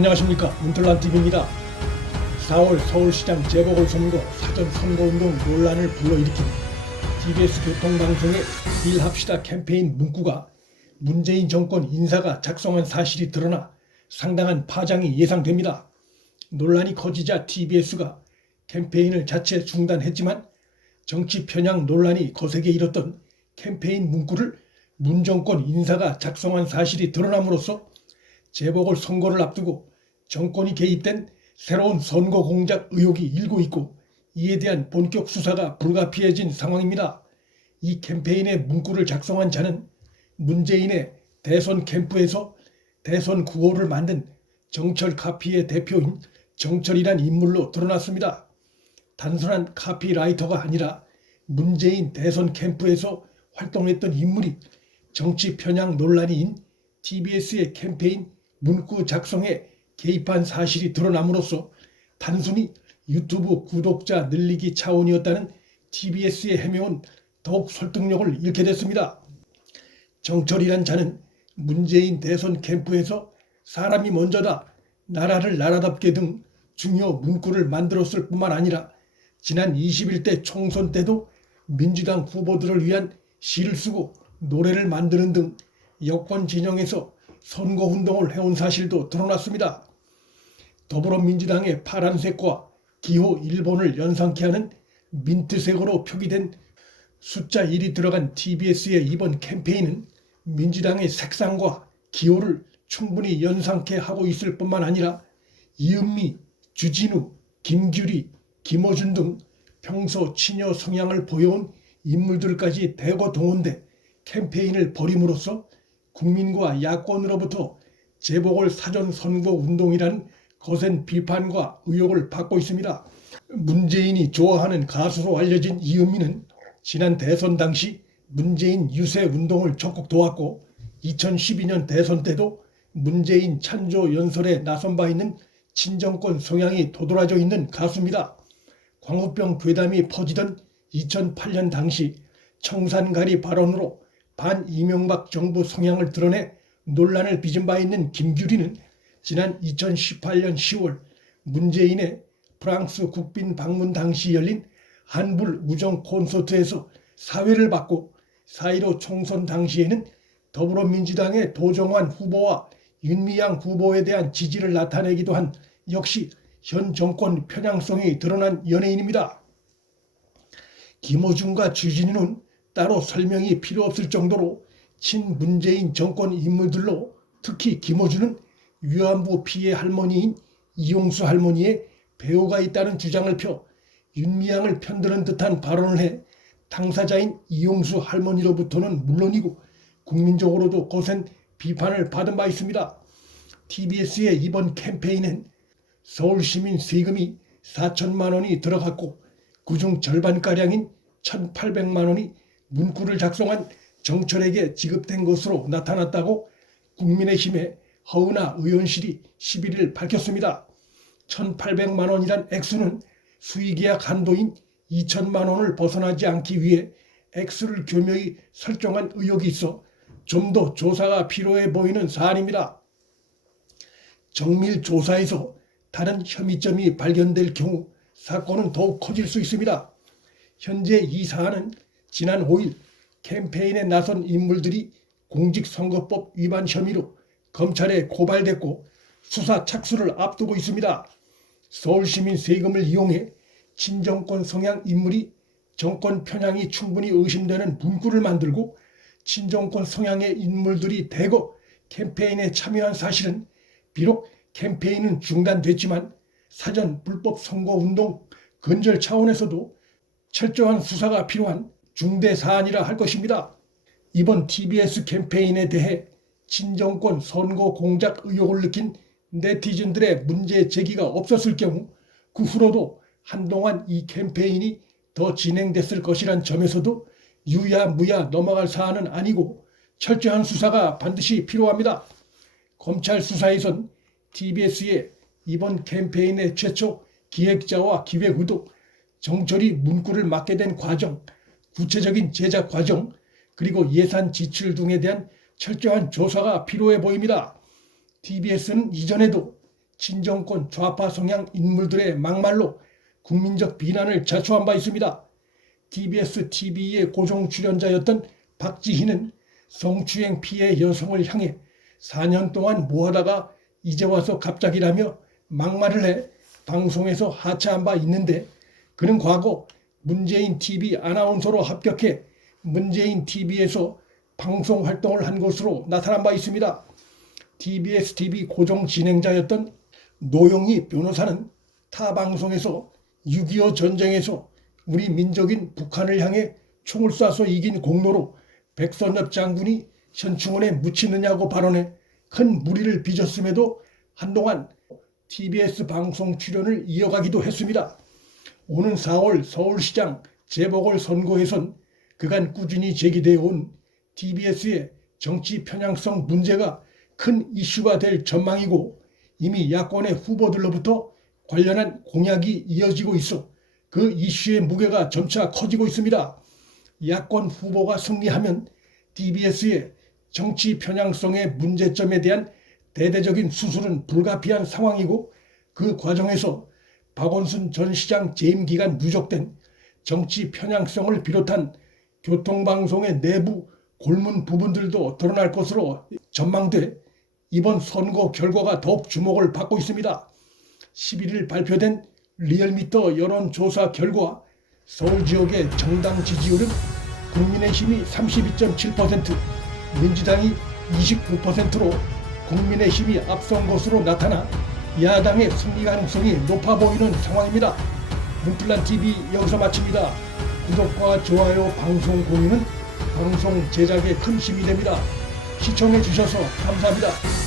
안녕하십니까, 문틀란TV입니다. 4월 서울시장 재보궐선거 사전선거운동 논란을 불러일으킨 TBS 교통방송의 일합시다 캠페인 문구가 문재인 정권 인사가 작성한 사실이 드러나 상당한 파장이 예상됩니다. 논란이 커지자 TBS가 캠페인을 자체 중단했지만 정치 편향 논란이 거세게 일었던 캠페인 문구를 문 정권 인사가 작성한 사실이 드러남으로써 재보궐선거를 앞두고 정권이 개입된 새로운 선거 공작 의혹이 일고 있고 이에 대한 본격 수사가 불가피해진 상황입니다. 이 캠페인의 문구를 작성한 자는 문재인의 대선 캠프에서 대선 구호를 만든 정철 카피의 대표인 정철이란 인물로 드러났습니다. 단순한 카피라이터가 아니라 문재인 대선 캠프에서 활동했던 인물이 정치 편향 논란인 TBS의 캠페인 문구 작성에 개입한 사실이 드러남으로써 단순히 유튜브 구독자 늘리기 차원이었다는 TBS의 해명은 더욱 설득력을 잃게 됐습니다. 정철이란 자는 문재인 대선 캠프에서 사람이 먼저다, 나라를 나라답게 등 중요 문구를 만들었을 뿐만 아니라 지난 21대 총선 때도 민주당 후보들을 위한 시를 쓰고 노래를 만드는 등 여권 진영에서 선거운동을 해온 사실도 드러났습니다. 더불어민주당의 파란색과 기호 1번을 연상케 하는 민트색으로 표기된 숫자 1이 들어간 TBS의 이번 캠페인은 민주당의 색상과 기호를 충분히 연상케 하고 있을 뿐만 아니라 이은미, 주진우, 김규리, 김어준 등 평소 친여 성향을 보여온 인물들까지 대거 동원돼 캠페인을 벌임으로써 국민과 야권으로부터 재보궐 사전선거운동이라는 거센 비판과 의혹을 받고 있습니다. 문재인이 좋아하는 가수로 알려진 이은미는 지난 대선 당시 문재인 유세 운동을 적극 도왔고 2012년 대선 때도 문재인 찬조 연설에 나선 바 있는 친정권 성향이 도드라져 있는 가수입니다. 광우병 괴담이 퍼지던 2008년 당시 청산가리 발언으로 반 이명박 정부 성향을 드러내 논란을 빚은 바 있는 김규리는 지난 2018년 10월 문재인의 프랑스 국빈 방문 당시 열린 한불 우정 콘서트에서 사회를 받고 4.15 총선 당시에는 더불어민주당의 도정환 후보와 윤미향 후보에 대한 지지를 나타내기도 한 역시 현 정권 편향성이 드러난 연예인입니다. 김어준과 주진우는 따로 설명이 필요 없을 정도로 친문재인 정권 인물들로 특히 김어준은 위안부 피해 할머니인 이용수 할머니의 배우가 있다는 주장을 펴 윤미향을 편드는 듯한 발언을 해 당사자인 이용수 할머니로부터는 물론이고 국민적으로도 거센 비판을 받은 바 있습니다. TBS의 이번 캠페인엔 서울시민 세금이 4천만 원이 들어갔고 그중 절반가량인 1,800만 원이 문구를 작성한 정철에게 지급된 것으로 나타났다고 국민의힘의 허은하 의원실이 11일 밝혔습니다. 1,800만 원이란 액수는 수의계약 한도인 2천만 원을 벗어나지 않기 위해 액수를 교묘히 설정한 의혹이 있어 좀 더 조사가 필요해 보이는 사안입니다. 정밀 조사에서 다른 혐의점이 발견될 경우 사건은 더욱 커질 수 있습니다. 현재 이 사안은 지난 5일 캠페인에 나선 인물들이 공직선거법 위반 혐의로 검찰에 고발됐고 수사 착수를 앞두고 있습니다. 서울시민 세금을 이용해 친정권 성향 인물이 정권 편향이 충분히 의심되는 문구를 만들고 친정권 성향의 인물들이 대거 캠페인에 참여한 사실은 비록 캠페인은 중단됐지만 사전 불법 선거운동 근절 차원에서도 철저한 수사가 필요한 중대 사안이라 할 것입니다. 이번 TBS 캠페인에 대해 친정권 선거 공작 의혹을 느낀 네티즌들의 문제 제기가 없었을 경우 그 후로도 한동안 이 캠페인이 더 진행됐을 것이란 점에서도 유야무야 넘어갈 사안은 아니고 철저한 수사가 반드시 필요합니다. 검찰 수사에선 TBS의 이번 캠페인의 최초 기획자와 기획 의도, 정철이 문구를 맡게 된 과정, 구체적인 제작 과정, 그리고 예산 지출 등에 대한 철저한 조사가 필요해 보입니다. TBS는 이전에도 친정권 좌파 성향 인물들의 막말로 국민적 비난을 자초한 바 있습니다. TBS TV의 고정 출연자였던 박지희는 성추행 피해 여성을 향해 4년 동안 뭐하다가 이제 와서 갑자기라며 막말을 해 방송에서 하차한 바 있는데, 그는 과거 문재인 TV 아나운서로 합격해 문재인 TV에서 방송 활동을 한 것으로 나타난 바 있습니다. TBS TV 고정 진행자였던 노영희 변호사는 타 방송에서 6.25 전쟁에서 우리 민족인 북한을 향해 총을 쏴서 이긴 공로로 백선엽 장군이 현충원에 묻히느냐고 발언해 큰 물의를 빚었음에도 한동안 TBS 방송 출연을 이어가기도 했습니다. 오는 4월 서울시장 재보궐선거에선 그간 꾸준히 제기되어 온 TBS의 정치 편향성 문제가 큰 이슈가 될 전망이고, 이미 야권의 후보들로부터 관련한 공약이 이어지고 있어 그 이슈의 무게가 점차 커지고 있습니다. 야권 후보가 승리하면 TBS의 정치 편향성의 문제점에 대한 대대적인 수술은 불가피한 상황이고, 그 과정에서 박원순 전 시장 재임 기간 누적된 정치 편향성을 비롯한 교통방송의 내부 골문 부분들도 드러날 것으로 전망돼 이번 선거 결과가 더욱 주목을 받고 있습니다. 11일 발표된 리얼미터 여론조사 결과 서울 지역의 정당 지지율은 국민의힘이 32.7%, 민주당이 29%로 국민의힘이 앞선 것으로 나타나 야당의 승리 가능성이 높아 보이는 상황입니다. 문플란TV 여기서 마칩니다. 구독과 좋아요, 방송 공유는 방송 제작에 큰 힘이 됩니다. 시청해 주셔서 감사합니다.